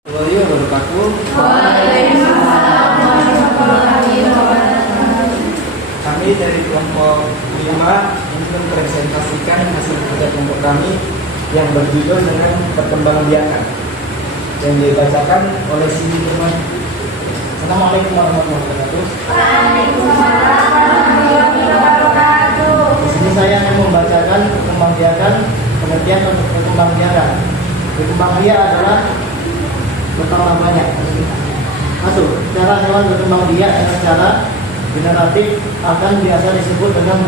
Warahmatullahi wabarakatuh. Waalaikumsalam warahmatullahi wabarakatuh. Kami dari kelompok 5 ingin mempresentasikan hasil kerja kelompok kami yang berjudul dengan perkembangbiakan yang dibacakan oleh Siti Firman. Assalamualaikum warahmatullahi wabarakatuh. Waalaikumsalam warahmatullahi wabarakatuh. Di sini saya akan membacakan perkembangbiakan, pengertian untuk perkembangbiakan. Perkembangbiak adalah bertambah banyak. Masuk. Cara hewan berkembang biak dengan cara generatif akan biasa disebut dengan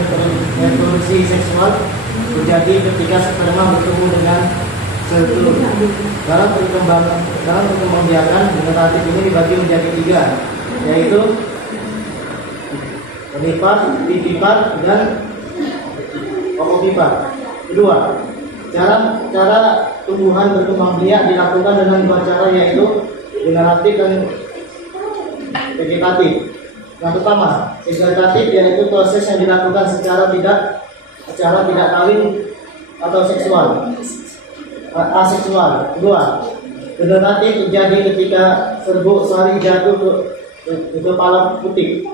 reproduksi seksual terjadi ketika sperma bertemu dengan sel telur. Dalam perkembangbiakan generatif ini dibagi menjadi 3, yaitu penipar, pipipar, dan homopipar. Kedua, cara tumbuhan berkembang biak dilakukan dengan 2 cara, yaitu generatif dan vegetatif. Yang pertama, vegetatif yaitu proses yang dilakukan secara tidak kawin atau aseksual. Kedua, generatif terjadi ketika serbuk sari jatuh ke kepala putik.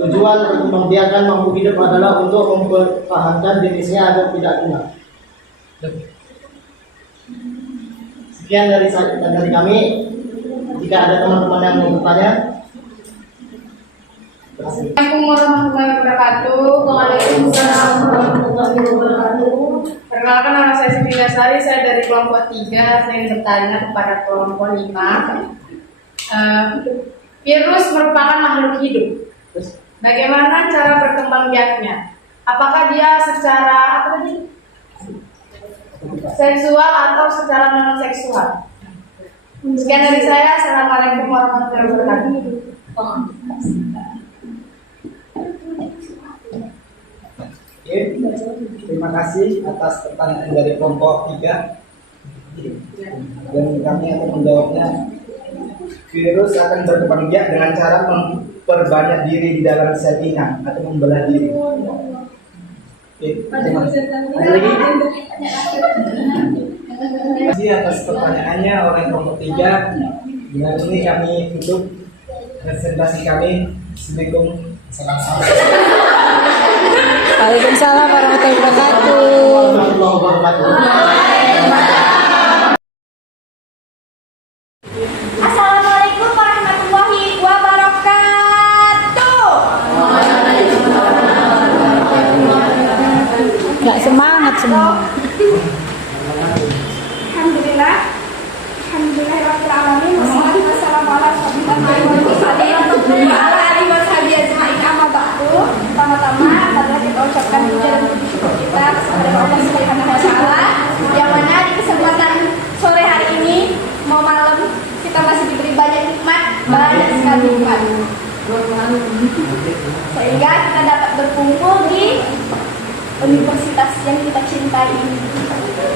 Tujuan perkembangbiakan makhluk hidup adalah untuk mempertahankan jenisnya agar tidak punah. Sekian dari kami. Jika ada teman-teman yang mau bertanya. Assalamualaikum warahmatullahi wabarakatuh. Waalaikumsalam warahmatullahi wabarakatuh. Perkenalkan, nama saya Siti Nasari, saya dari kelompok 3. Saya ingin bertanya kepada kelompok 5. Virus merupakan makhluk hidup. Bagaimana cara berkembang biaknya? Apakah dia secara seksual atau secara non seksual? Sekian dari saya. Assalamualaikum warahmatullahi wabarakatuh. Oke, terima kasih atas pertanyaan dari kelompok 3. Dan kami akan menjawabnya. Virus akan berkembang biak dengan cara memperbanyak diri di dalam sel inang atau membelah diri. Oke, terima kasih. Ada lagi? Terima kasih atas pertanyaannya oleh kelompok 3. Dengan ini kami tutup presentasi kami. Assalamualaikum. Waalaikumsalam warahmatullahi wabarakatuh. Warahmatullahi wabarakatuh. Assalamualaikum warahmatullahi wabarakatuh. Gak semangat semua. Alhamdulillah. Alhamdulillahirabbil alamin. Wassalatu wassalamu ala asyrofil mursalin wa ala alihi washabihi ajmain. Amma ba'du. Pertama-tama adalah kita ucapkan puja dan puji syukur kita kepada Allah Subhanahu wa taala, yang mana di kesempatan sore hari ini mau malam kita masih diberi banyak nikmat, banyak sekali nikmat, sehingga kita dapat berkumpul di universitas yang kita cintai ini.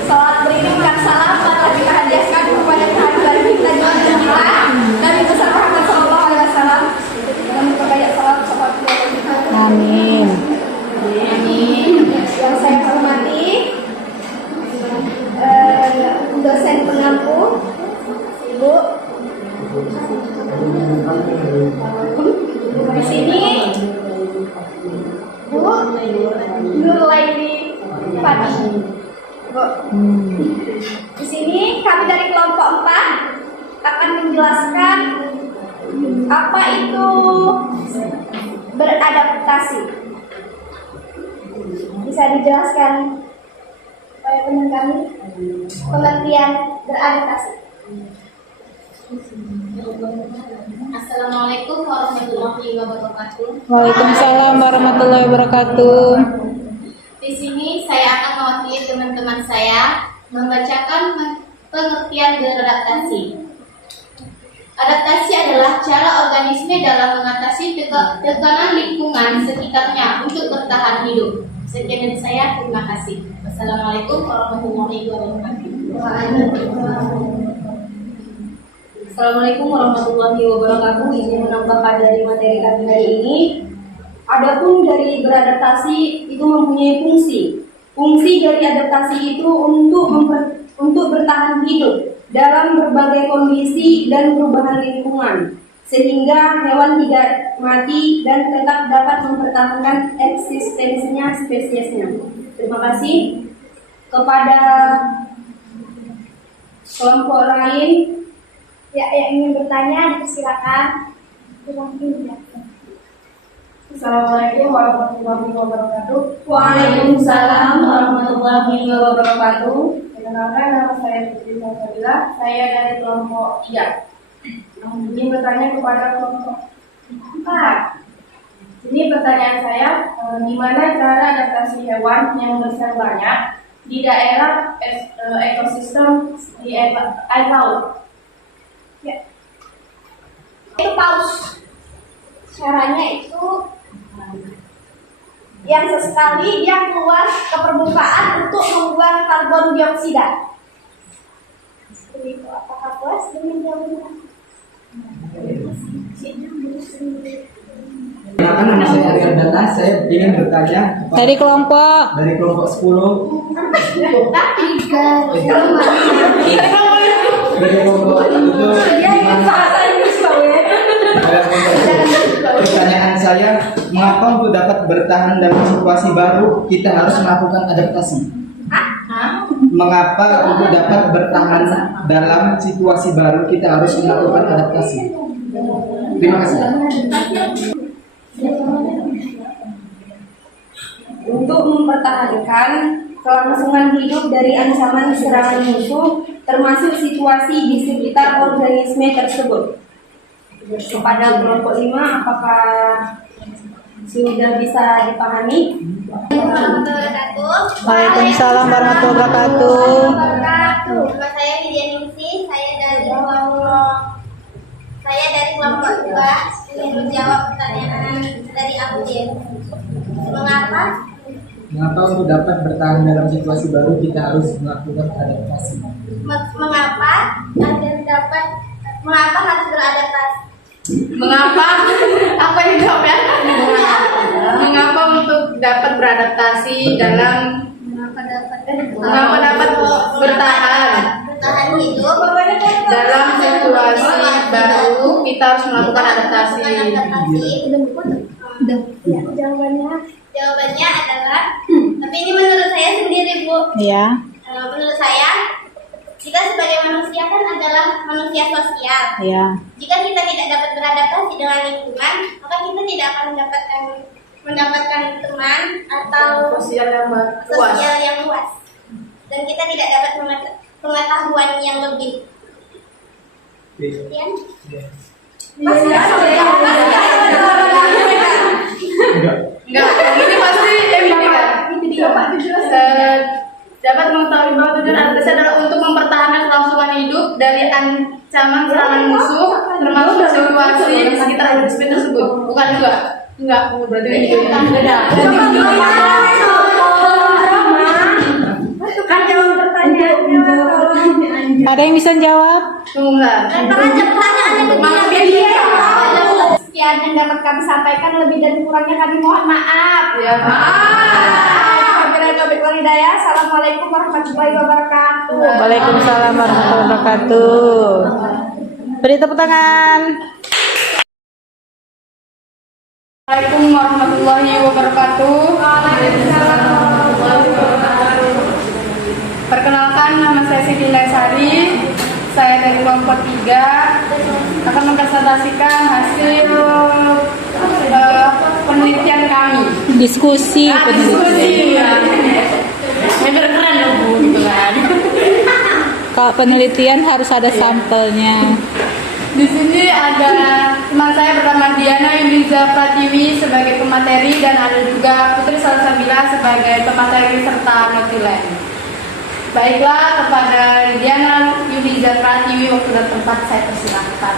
Salat beriringkan salam pada kita hadiahkan kepada kehadiran kita juga kita Nabi besar Muhammad sallallahu alaihi wasallam, dan memperbanyak salam sahabat kita. Amin. Amin. Yang saya hormati dosen pengampu Ibu di sini, Bu Nurlaini Fatih. Bu. Di sini kami dari kelompok 4 akan menjelaskan apa itu beradaptasi. Bisa dijelaskan oleh teman kami pengertian beradaptasi? Assalamualaikum warahmatullahi wabarakatuh. Waalaikumsalam warahmatullahi wabarakatuh. Di sini saya akan mewakili teman-teman saya membacakan pengertian beradaptasi. Adaptasi adalah cara organisme dalam mengatasi tekanan lingkungan sekitarnya untuk bertahan hidup. Sekian dari saya, terima kasih. Wassalamualaikum warahmatullahi wabarakatuh. Assalamualaikum warahmatullahi wabarakatuh. Izin menambahkan dari materi kami hari ini. Adapun dari beradaptasi itu mempunyai fungsi. Fungsi dari adaptasi itu untuk bertahan hidup dalam berbagai kondisi dan perubahan lingkungan, sehingga hewan tidak mati dan tetap dapat mempertahankan eksistensinya spesiesnya. Terima kasih. Kepada kelompok lain Ya, yang ingin bertanya dipersilakan. Assalamualaikum warahmatullahi wabarakatuh. Waalaikumsalam warahmatullahi wabarakatuh. Perkenalkan, nama saya Putri Salsabila. Saya dari kelompok 3. Ingin bertanya kepada kelompok 4. Ini pertanyaan saya, gimana cara adaptasi hewan yang besar banyak di daerah ekosistem di air laut? Ya. Itu paus. Caranya itu yang sesekali dia keluar ke permukaan untuk membuang karbon dioksida. Seperti itu. Apakah puas dengan jawabannya? Silakan, nama saya Ariel Dana. Saya ingin bertanya Dari kelompok dari kelompok 10. Dari kelompok itu pertanyaan saya, mengapa untuk dapat bertahan dalam situasi baru kita harus melakukan adaptasi? Mengapa untuk dapat bertahan dalam situasi baru kita harus melakukan adaptasi? Terima kasih. untuk mempertahankan kelangsungan hidup dari ancaman serangan musuh, termasuk situasi di sekitar organisme tersebut. Kepada kelompok 5, apakah sudah bisa dipahami? Waalaikumsalam warahmatullahi wabarakatuh. Nama saya Lydia Ningsih, saya dari kelompok 2 ingin menjawab pertanyaan dari audiens. Mengapa untuk dapat bertahan dalam situasi baru kita harus melakukan adaptasi? Mengapa harus beradaptasi? Mengapa? Apa yang jawab ya? Mengapa untuk dapat beradaptasi dalam mengapa dapat bertahan hidup dalam situasi baru kita harus melakukan adaptasi. Jawabannya adalah, tapi ini menurut saya sendiri, Bu. Ya. Menurut saya, kita sebagai manusia kan adalah manusia sosial. Ya. Jika kita tidak dapat beradaptasi dengan lingkungan, maka kita tidak akan mendapatkan teman atau Sosial yang luas. Dan kita tidak dapat pengetahuan yang lebih. Sekian. Enggak, ini pasti dapat mengetahui bahwa tujuan adaptasi adalah untuk mempertahankan kelangsungan hidup dari ancaman serangan musuh, termasuk situasi di sekitar organisme tersebut. Bukan juga? Enggak, berarti itu beda. Kan jawab pertanyaannya. Ada yang bisa jawab? Tunggu bentar. Pertanyaannya begini. Sekian yang dapat kami sampaikan, lebih dan kurangnya kami mohon maaf. Ya, maaf. Assalamualaikum warahmatullahi wabarakatuh. Waalaikumsalam warahmatullahi wabarakatuh. Beri tepuk tangan. Assalamualaikum warahmatullahi wabarakatuh. Perkenalkan, nama saya Siti Lesari. Saya dari kelompok 3 akan mempresentasikan hasil penelitian kami. Diskusi. Diskusi. Keren loh, Bu, gitu kan. Kalau penelitian harus ada sampelnya. Di sini ada teman saya bernama Diana Yuliza Pratiwi sebagai pemateri dan ada juga Putri Salsabila sebagai pemateri serta notulen. Baiklah, kepada Diana Yuliza Pratiwi, waktu dan tempat saya persilahkan.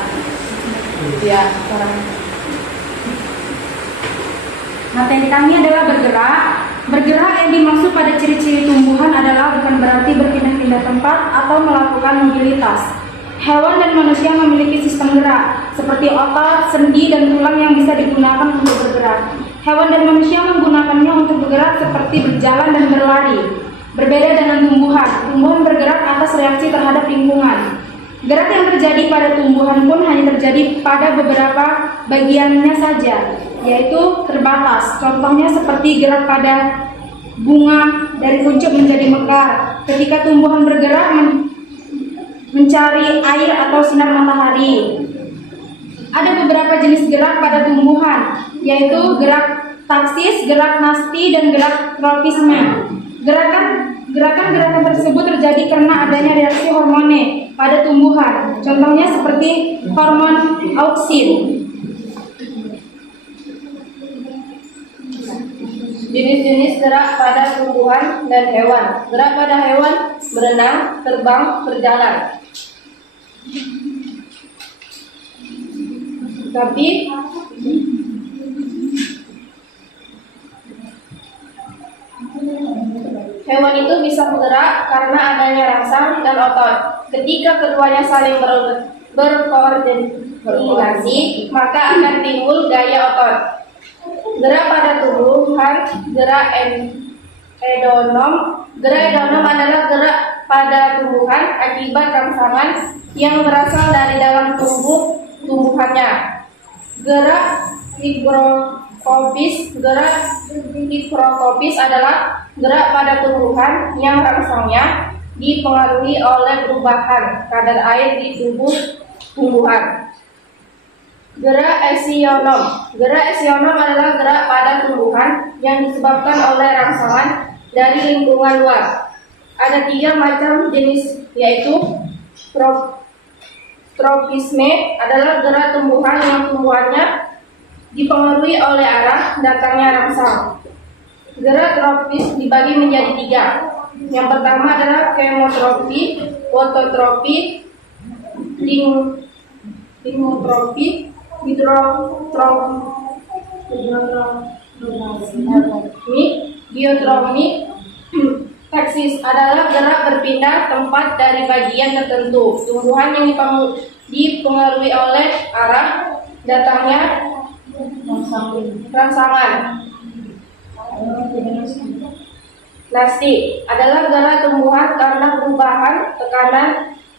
Ya, orang. Materi kami adalah bergerak. Bergerak yang dimaksud pada ciri-ciri tumbuhan adalah bukan berarti berpindah-pindah tempat atau melakukan mobilitas. Hewan dan manusia memiliki sistem gerak, seperti otot, sendi, dan tulang yang bisa digunakan untuk bergerak. Hewan dan manusia menggunakannya untuk bergerak seperti berjalan dan berlari. Berbeda dengan tumbuhan. Tumbuhan bergerak atas reaksi terhadap lingkungan. Gerak yang terjadi pada tumbuhan pun hanya terjadi pada beberapa bagiannya saja, yaitu terbatas. Contohnya seperti gerak pada bunga dari kuncup menjadi mekar ketika tumbuhan bergerak mencari air atau sinar matahari. Ada beberapa jenis gerak pada tumbuhan, yaitu gerak taksis, gerak nasti, dan gerak tropisme. Gerakan-gerakan tersebut terjadi karena adanya reaksi hormone pada tumbuhan. Contohnya seperti hormon auksin. Jenis-jenis gerak pada tumbuhan dan hewan. Gerak pada hewan: berenang, terbang, berjalan. Tapi hewan itu bisa bergerak karena adanya rangsang dan otot. Ketika keduanya saling berkoordinasi, maka akan timbul gaya otot. Gerak pada tumbuhan, gerak endonom. Gerak endonom adalah gerak pada tumbuhan akibat rangsangan yang berasal dari dalam tumbuhannya. Gerak higrokopis. Gerak higrokopis adalah gerak pada tumbuhan yang rangsangnya dipengaruhi oleh perubahan kadar air di tumbuhan. Gerak esionom. Gerak esionom adalah gerak pada tumbuhan yang disebabkan oleh rangsangan dari lingkungan luar. Ada 3 macam jenis, yaitu tropisme adalah gerak tumbuhan yang tumbuhannya dipengaruhi oleh arah datangnya rangsang. Gerak tropis dibagi menjadi 3. Yang pertama adalah kemotropi, fototropi, limotropi, biotropi. Taksis adalah gerak berpindah tempat dari bagian tertentu tumbuhan yang dipengaruhi oleh arah datangnya rangsangan. Nasti adalah gerak tumbuhan karena perubahan tekanan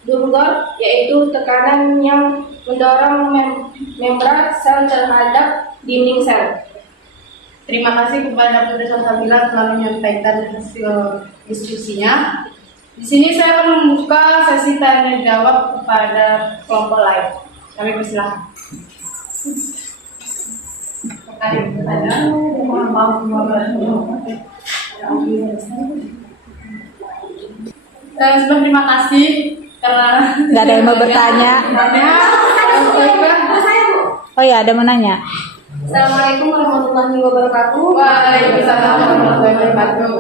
Durkheim, yaitu tekanan yang mendorong membran sel terhadap dinding sel. Terima kasih kepada Putri Salsabila telah menyampaikan hasil diskusinya. Di sini saya akan membuka sesi tanya jawab kepada kelompok lain. Kami persilahkan. Sebelum terima kasih karena Nggak ada yang mau bertanya. Oh ya, ada mau nanya. Assalamualaikum warahmatullahi wabarakatuh. Waalaikumsalam warahmatullahi wabarakatuh.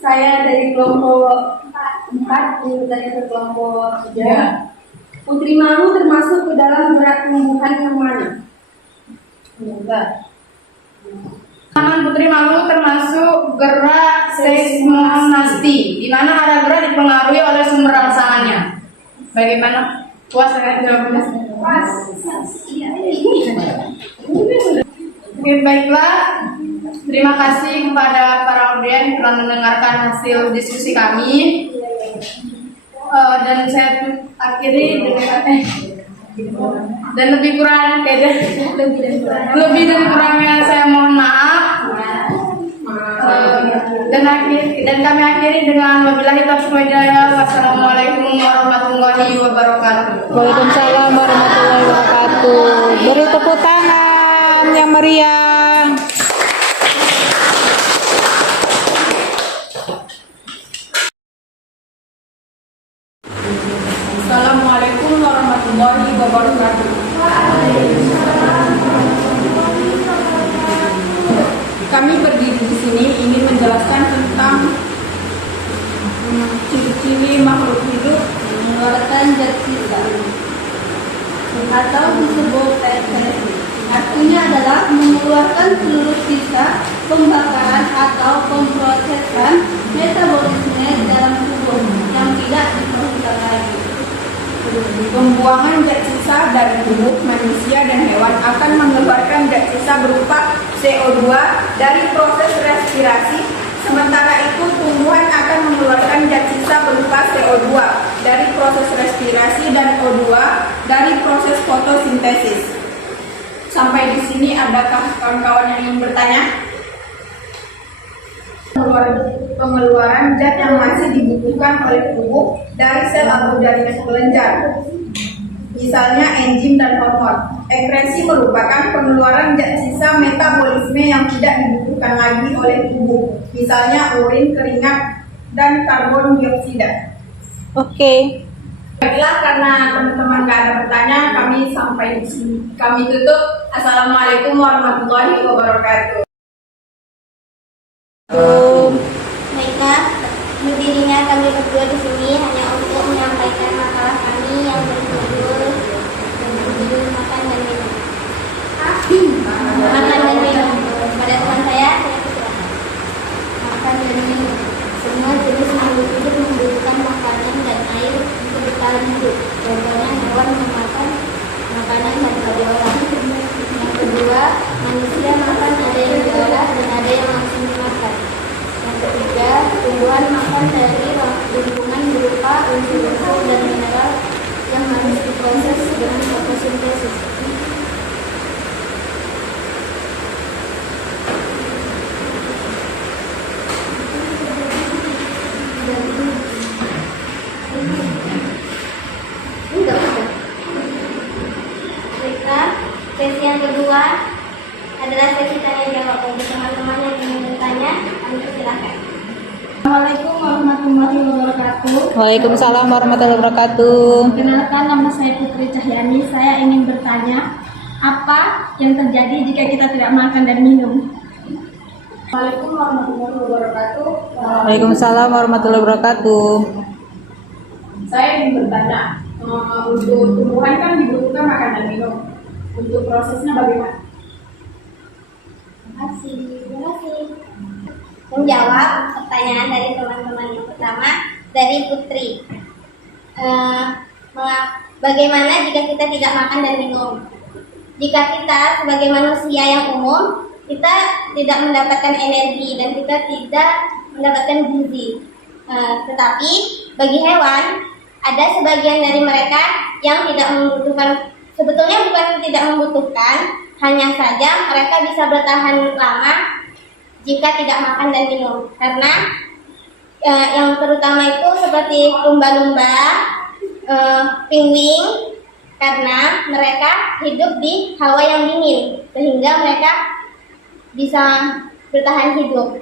Saya dari kelompok 4, dari kelompok 3. Putri Malu termasuk ke dalam gerak tumbuhan yang mana? Tangan Putri Malu termasuk gerak seismonasti, di mana ada gerak dipengaruhi oleh sumber rangsangannya. Bagaimana? Puas dengan jawabannya? Puas. Oke, baiklah. Terima kasih kepada para audien telah mendengarkan hasil diskusi kami. Dan saya akhiri dengan dan lebih dan kurangnya saya mohon maaf. Dan kami akhiri dengan wabillahi taufiq wal hidayah. Wassalamualaikum warahmatullahi wabarakatuh. Waalaikumsalam warahmatullahi wabarakatuh. Beri tepuk tangan yang meriah. Assalamualaikum warahmatullahi wabarakatuh. Kami berdiri di sini ingin menjelaskan tentang ciri-ciri makhluk hidup mengeluarkan zat sisa atau disebut ekstremis. Artinya adalah mengeluarkan seluruh sisa pembakaran atau pemprosesan metabolisme dalam tubuh yang tidak diperlukan lagi. Pembuangan zat sisa dari tubuh manusia dan hewan akan mengeluarkan zat sisa berupa CO2 dari proses respirasi. Sementara itu, tumbuhan akan mengeluarkan zat sisa berupa CO2 dari proses respirasi fotosintesis. Sampai di sini adakah kawan-kawan yang ingin bertanya? Pengeluaran zat yang masih dibutuhkan oleh tubuh dari sel atau jaringan kelenjar, misalnya enzim dan hormon. Ekresi merupakan pengeluaran zat sisa metabolisme yang tidak dibutuhkan lagi oleh tubuh, misalnya urin, keringat, dan karbon dioksida. Oke. Baiklah, karena teman-teman gak ada pertanyaan, kami sampai di sini. Kami tutup. Assalamualaikum warahmatullahi wabarakatuh. Baiklah, berdirinya kami berdua di sini hanya untuk menyampaikan makalah kami yang berjudul makan dan minum. Makan dan minum. Pada teman saya persilakan. Makan dan minum. Semua jenis makhluk hidup membutuhkan makanan dan air untuk bertahan hidup. Contohnya hewan memakan makanan dari orang. Yang kedua, manusia makan, ada yang diolah dan ada yang langsung dimakan. Yang ketiga, tumbuhan makan dari lingkungan berupa unsur-unsur dan mineral yang harus diproses dengan fotosintesis. Sesi yang kedua adalah sesi tanya jawab. Untuk teman-teman yang ingin bertanya, kami persilakan. Assalamualaikum warahmatullahi wabarakatuh. Waalaikumsalam warahmatullahi wabarakatuh. Perkenalkan, nama saya Putri Cahyani. Saya ingin bertanya, apa yang terjadi jika kita tidak makan dan minum? Assalamualaikum warahmatullahi wabarakatuh. Waalaikumsalam warahmatullahi wabarakatuh. Saya ingin bertanya, untuk tumbuhan kan dibutuhkan makan dan minum. Untuk prosesnya bagaimana? Terima kasih. Menjawab pertanyaan dari teman-teman yang pertama dari Putri. Bagaimana jika kita tidak makan dan minum? Jika kita sebagai manusia yang umum, kita tidak mendapatkan energi dan kita tidak mendapatkan gizi. Tetapi bagi hewan, ada sebagian dari mereka yang tidak membutuhkan. Sebetulnya bukan tidak membutuhkan, hanya saja mereka bisa bertahan lama jika tidak makan dan minum. Karena yang terutama itu seperti lumba-lumba, penguin, karena mereka hidup di hawa yang dingin, sehingga mereka bisa bertahan hidup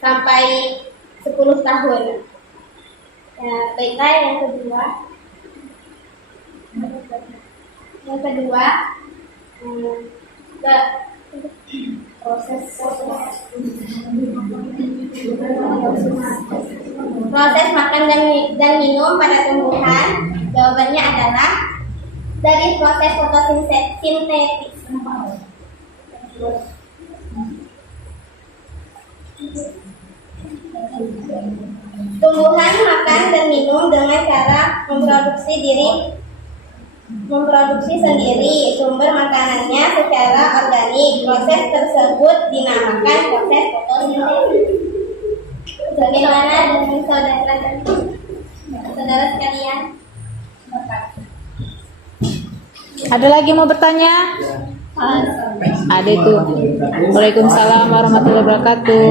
sampai 10 tahun. Baiklah, yang kedua. Proses makan dan minum pada tumbuhan, jawabannya adalah dari proses fotosintesis. Tumbuhan makan dan minum dengan cara memproduksi sendiri sumber makanannya secara organik. Proses tersebut dinamakan proses fotosintesis. Bagaimana dengan saudara sekalian? Ada lagi yang mau bertanya? Ada itu. Waalaikumsalam warahmatullahi wabarakatuh.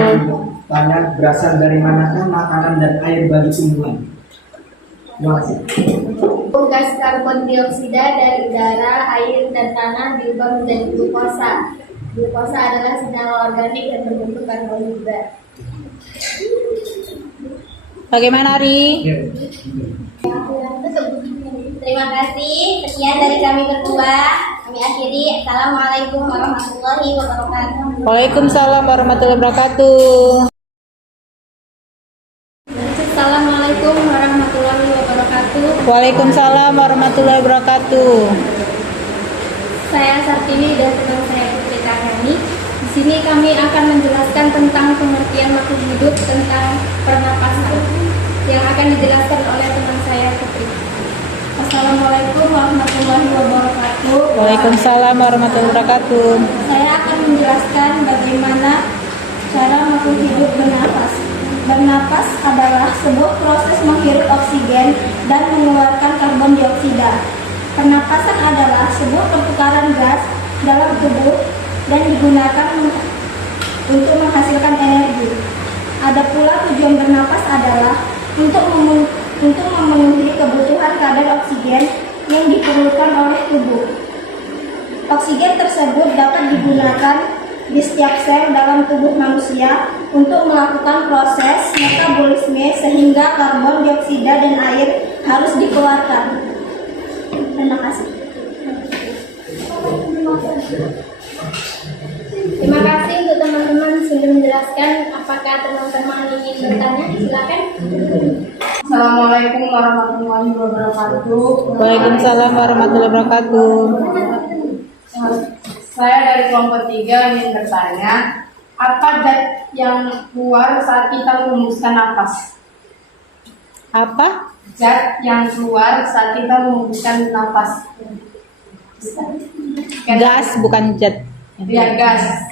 Tanya, berasal dari manakah makanan dan air bagi tumbuhan? Terima kasih. Gas karbon dioksida dari udara, air, dan tanah diubah menjadi glukosa. Glukosa adalah senyawa organik dan berbentuk karbohidrat. Bagaimana, Ari? Terima kasih. Sekian dari kami berdua. Kami akhiri. Assalamualaikum warahmatullahi wabarakatuh. Waalaikumsalam warahmatullahi wabarakatuh. Assalamualaikum warahmatullahi wabarakatuh. Waalaikumsalam warahmatullahi wabarakatuh. Saya Sartini dan teman saya Putri Cahyani. Di sini kami akan menjelaskan tentang pengertian makhluk hidup tentang pernapasan yang akan dijelaskan oleh teman saya Putri. Assalamualaikum warahmatullahi wabarakatuh. Waalaikumsalam warahmatullahi wabarakatuh. Saya akan menjelaskan bagaimana cara makhluk hidup bernafas. Bernafas adalah sebuah proses menghirup oksigen dan mengeluarkan karbon dioksida. Pernapasan adalah sebuah pertukaran gas dalam tubuh dan digunakan untuk menghasilkan energi. Ada pula tujuan bernapas adalah untuk memenuhi kebutuhan kadar oksigen yang diperlukan oleh tubuh. Oksigen tersebut dapat digunakan di setiap sel dalam tubuh manusia untuk melakukan proses metabolisme sehingga karbon dioksida dan air harus dikeluarkan. Terima kasih. Terima kasih untuk teman-teman sudah menjelaskan. Apakah teman-teman ingin bertanya? Silakan. Assalamualaikum warahmatullahi wabarakatuh. Waalaikumsalam warahmatullahi wabarakatuh. Saya dari kelompok 3 ingin bertanya, apa zat yang keluar saat kita menghembuskan napas? Apa? Zat yang keluar saat kita menghembuskan napas. Gas bukan jet. Ya, gas.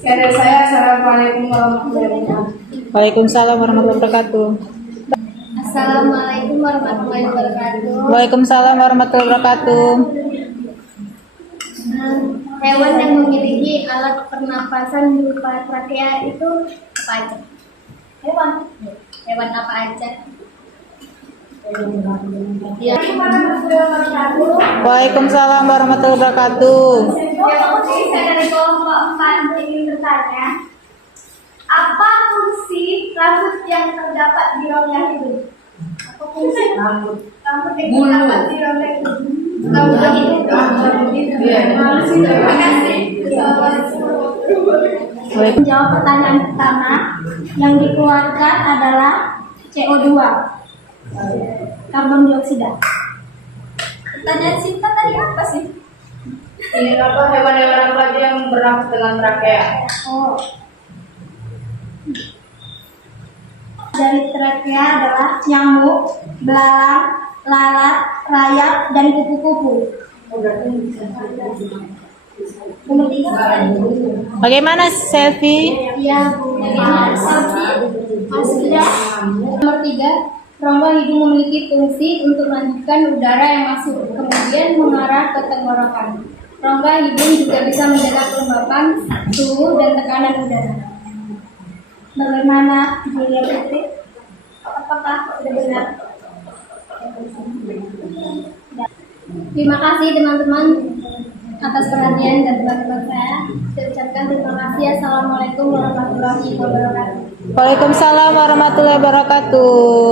Sekian dari saya. Assalamualaikum warahmatullahi wabarakatuh. Waalaikumsalam warahmatullahi wabarakatuh. Assalamualaikum warahmatullahi wabarakatuh. Waalaikumsalam warahmatullahi wabarakatuh. Hewan yang memiliki alat pernapasan berupa trakea itu apa aja? Hewan apa aja? Ya. Waalaikumsalam warahmatullahi wabarakatuh. Saya dari kelompok 4 ingin bertanya, apa fungsi rambut yang terdapat di rongga hidung? Apa fungsi rambut yang terdapat di rongga hidung? Terima kasih. Menjawab pertanyaan pertama, yang dikeluarkan adalah CO2, karbon dioksida. Pertanyaan singkat tadi apa sih? Ini apa hewan-hewan apa aja yang bernapas dengan trakea? Oh. Dari trakea adalah nyamuk, belalang, lalat, rayap, dan kupu-kupu. Nomor 3 apa? Bagaimana Selfie? Ya, bagaimana Selfie? Nomor 3, rongga hidung memiliki fungsi untuk melanjutkan udara yang masuk, kemudian mengarah ke tenggorokan. Rongga hidung juga bisa menjaga kelembapan, suhu, dan tekanan udara. Bagaimana Julia Putri? Apakah sudah benar? Terima kasih teman-teman atas perhatian dan teman-teman saya. Saya ucapkan terima kasih. Assalamualaikum warahmatullahi wabarakatuh. Waalaikumsalam warahmatullahi wabarakatuh.